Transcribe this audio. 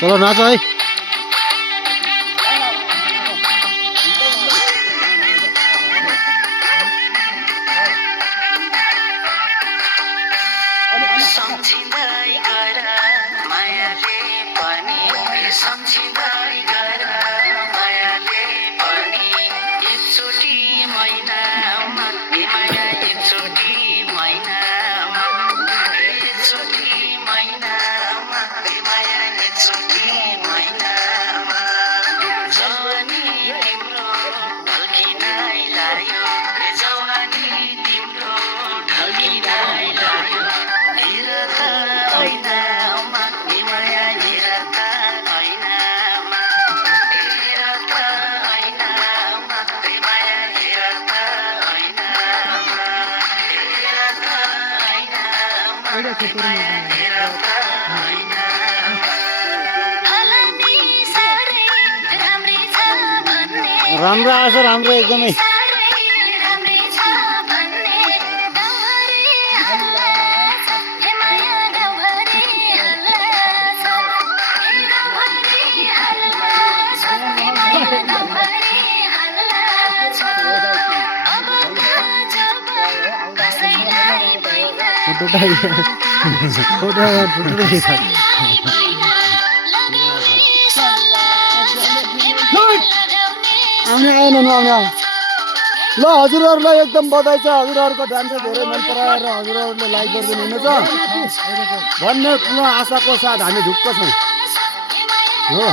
चलो नाचो है। राम्रो आछ, राम्रो एकदमै। ल हजुरहरूलाई एकदम बधाई छ। हजुरहरूको डान्स धेरै मन परायो र हजुरहरूले लाइक गरिदिनु हुनेछ भन्ने ठुलो आशाको साथ हामी ढुक्क छौँ हो।